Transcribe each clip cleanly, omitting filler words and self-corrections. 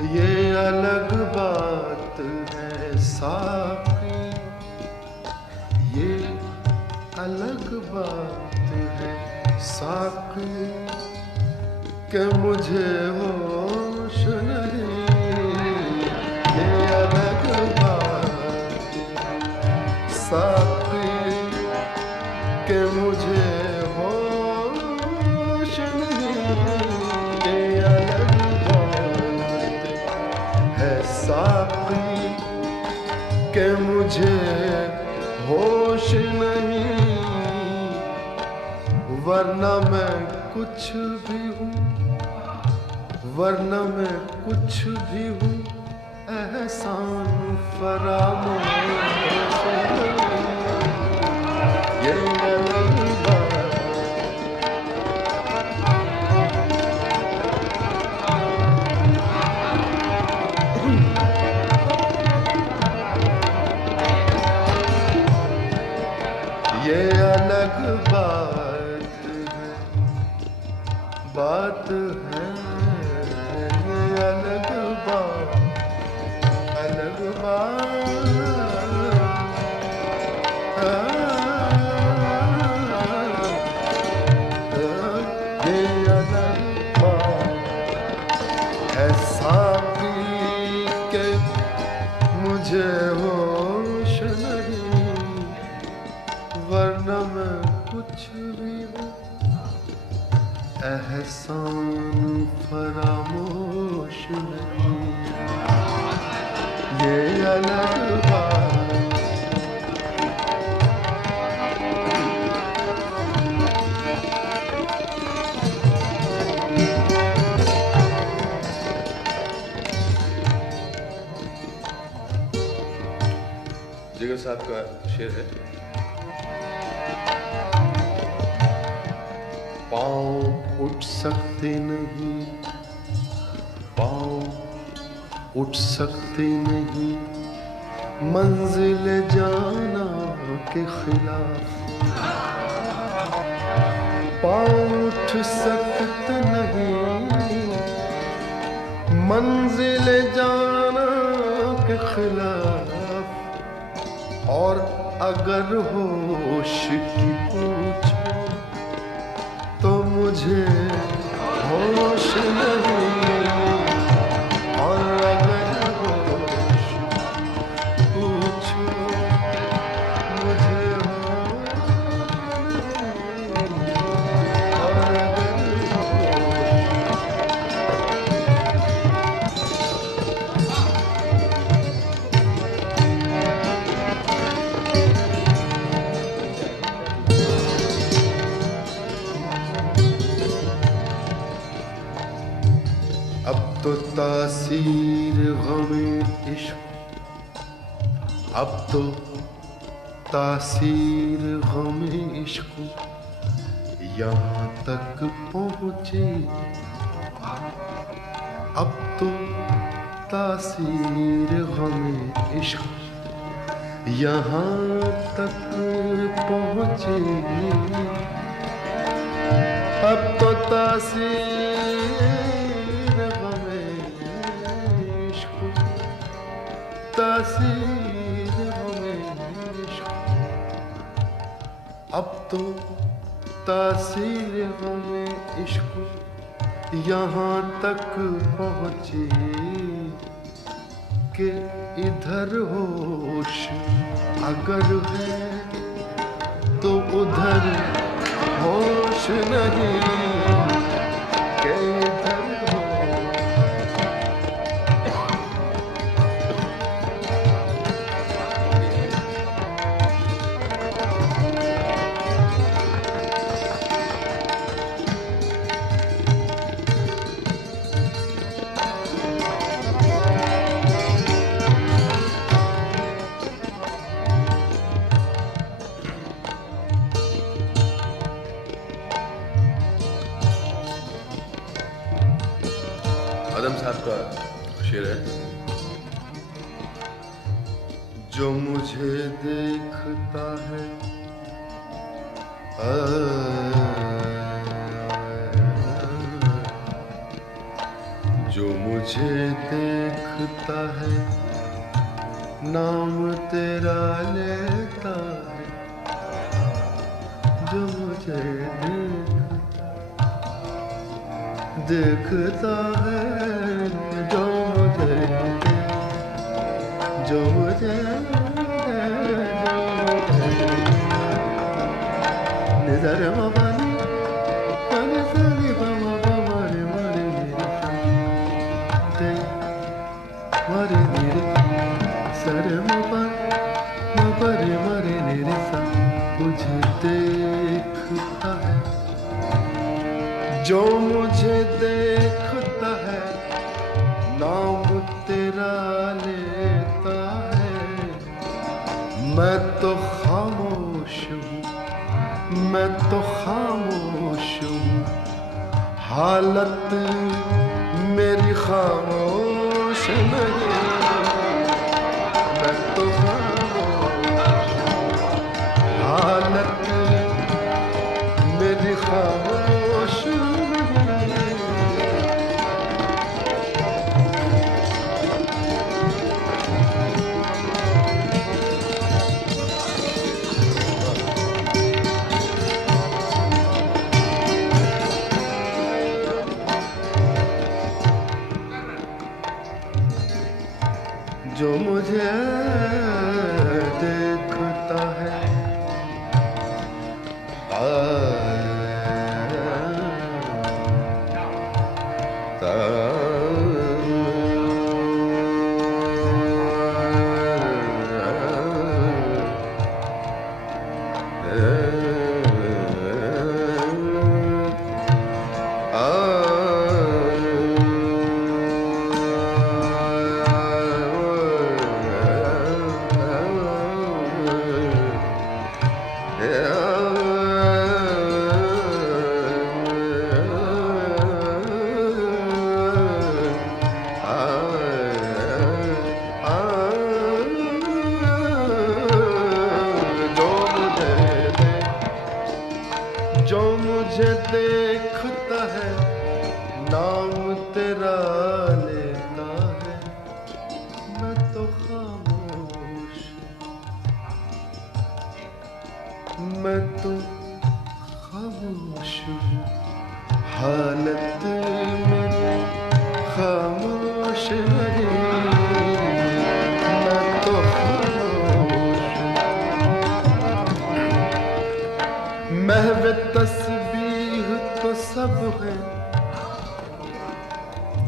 ये अलग बात है साकी, ये अलग बात है साकी, कि मुझे होश नहीं। ये अलग बात साकी, कि मुझे होश नहीं। ये अलग बात है साकी, कि मुझे होश नहीं। वरना मैं कुछ भी हूँ, वरना मैं कुछ भी हूँ, एहसान फरामोश नहीं। ये अलग बात, ये अलग बात है, बात है। ये अलग बात, अलग बात, ये अलग बात है साकी, के मुझे होश नहीं। वरना मैं कुछ भी हूँ, एहसान फरामोश नहीं। ये अलग बात, जिगर साहब का शेर है। पाँव उठ सकते नहीं, पाँव उठ सकते नहीं, मंजिल जाना के खिलाफ। पाँव उठ सकते नहीं, मंजिल जाना के खिलाफ। और अगर होश की पूछो तो मुझे होश नहीं। और अगर होश पूछो मुझे होश नहीं। और अगर अब तो तासीर गमे इश्क, अब तो तासीर गमे इश्क यहाँ तक पहुँचे। अब तो तासीर गमे इश्क यहाँ तक पहुँचे। अब तो तासीर गमे इश्क, तासीर गमे इश्क, अब तो तासीर गमे इश्क यहाँ तक पहुँची कि इधर होश अगर है तो उधर होश नहीं। कि इधर आदम साहब का शेर है। जो मुझे देखता है जो मुझे देखता है नाम तेरा लेता है, जो मुझे देखता है, जो मुझे निजर मवानी मने सनी बमा बमा रे मरे दे मरे निरे सरे मरे मरे निरे सा मुझे देखता है, जो मुझे देखता है नाम तेरा लेता है। मैं तो खामोश हूँ, मैं तो खामोश हूँ, हालत मेरी खामोश नहीं। मैं तो खामोश, हालत मेरी खामोश नहीं। जो मुझे देखता है जो मुझे देखता है नाम तेरा लेता है। मैं तो खामोश, मैं तो खामोश हूँ, हालत में खामोश नहीं। मैं तो खामोश, महवे तस्बीह तो सब है।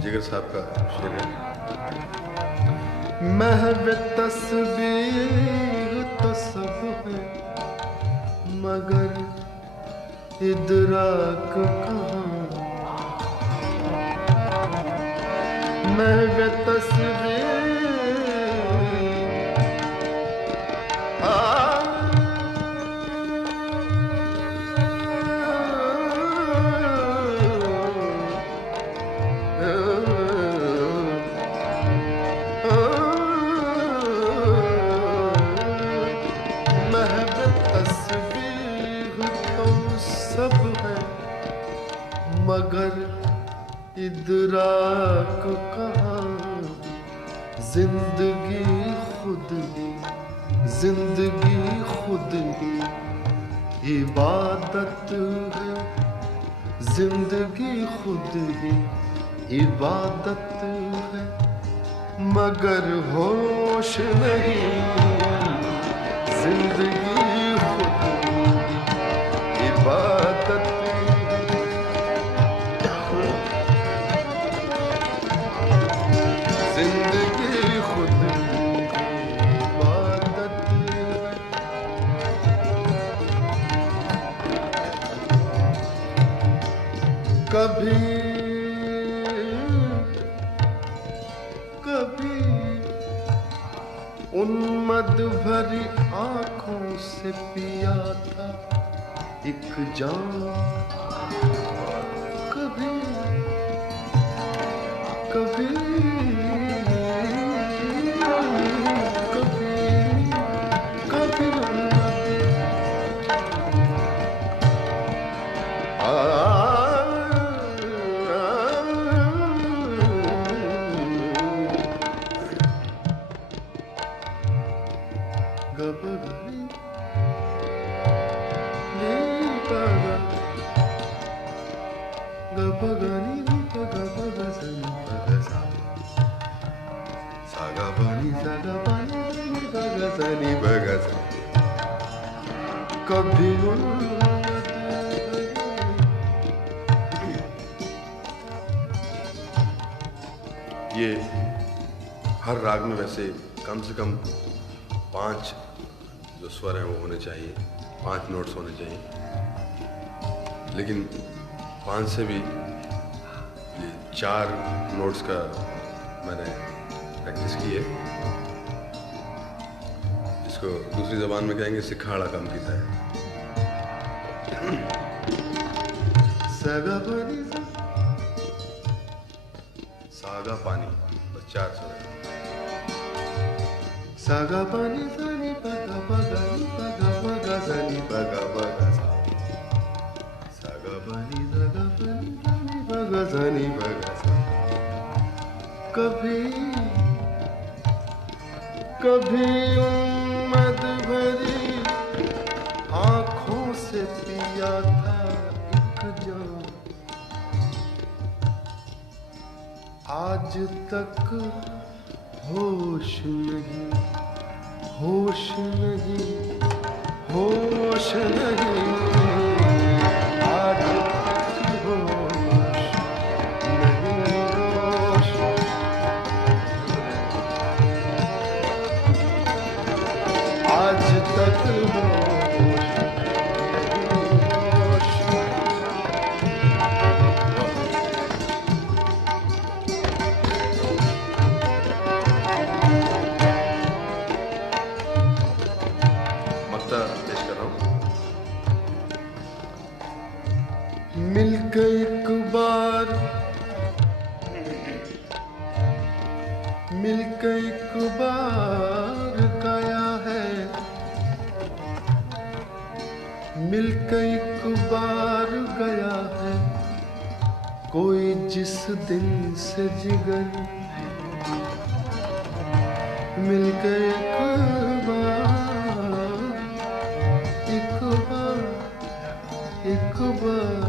जिगर साहब का शेर है। महवे तस्बीह तो सब है, मगर इदराक कहाँ। महवे तस्बीह मगर इदराक कहाँ। जिंदगी खुद ही, जिंदगी खुद ही इबादत है। जिंदगी खुद ही इबादत है, मगर होश नहीं। जिंदगी खुद ही इबादत है, जिंदगी खुद इबादत है। कभी कभी उन मद भरी आंखों से पिया था एक जाम। कभी कभी नि सा गा पा नि सा गा सा नि प गा सा। कभी ये हर राग में वैसे कम से कम 5 जो स्वर हैं वो होने चाहिए, 5 नोट्स होने चाहिए, लेकिन 5 से भी 4 नोट्स का मैंने प्रैक्टिस की है। इसको दूसरी ज़बान में कहेंगे सिखाड़ा कम कीता है। सागा पानी बस 4 स्वर है। सागा पानी सानी पगा पगा नी पगा पगा सानी पगा पगा सा। सागा पानी सागा पानी सानी पगा सानी पगा सा। कभी कभी उम्मद भरी आँखों से पिया था एक जाम, आज तक होश नहीं, होश नहीं, होश नहीं, आज तक होश नहीं, होश। आज तक होश मिलकर एक बार, मिलकर एक बार गया है, मिलकर एक बार गया है कोई जिस दिन से जिगर, मिलकर एक बार, एक बार, एक बार,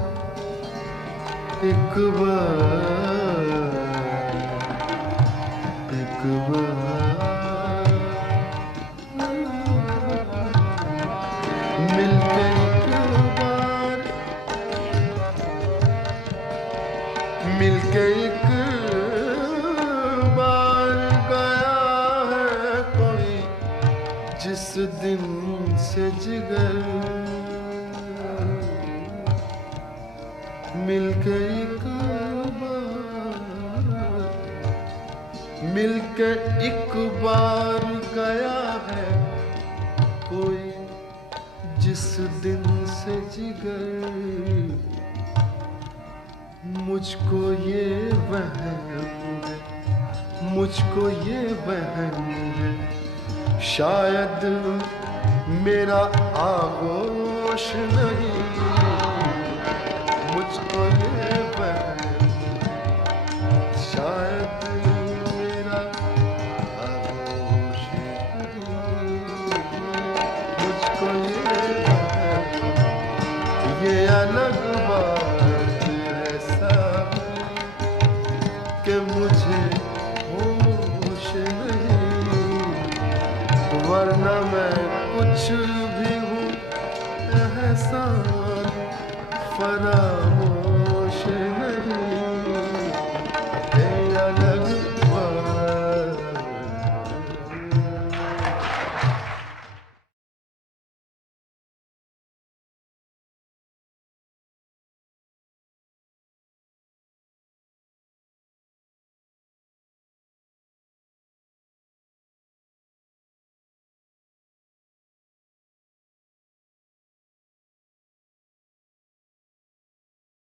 एक बार, एक बार मिलके एक बार, मिलके एक बार गया है कोई जिस दिन से जिगर, मिलके एक बार, मिलके एक बार गया है कोई जिस दिन से जिगर, मुझको ये वहम है, मुझको ये वहम है, शायद मेरा आगोश नहीं, मुझको ये वहम, शायद मेरा आगोश नहीं, मुझको ये वहम, ये अलग बात है सब कि मुझे होश नहीं, वरना मैं कुछ भी हूँ एहसान फरार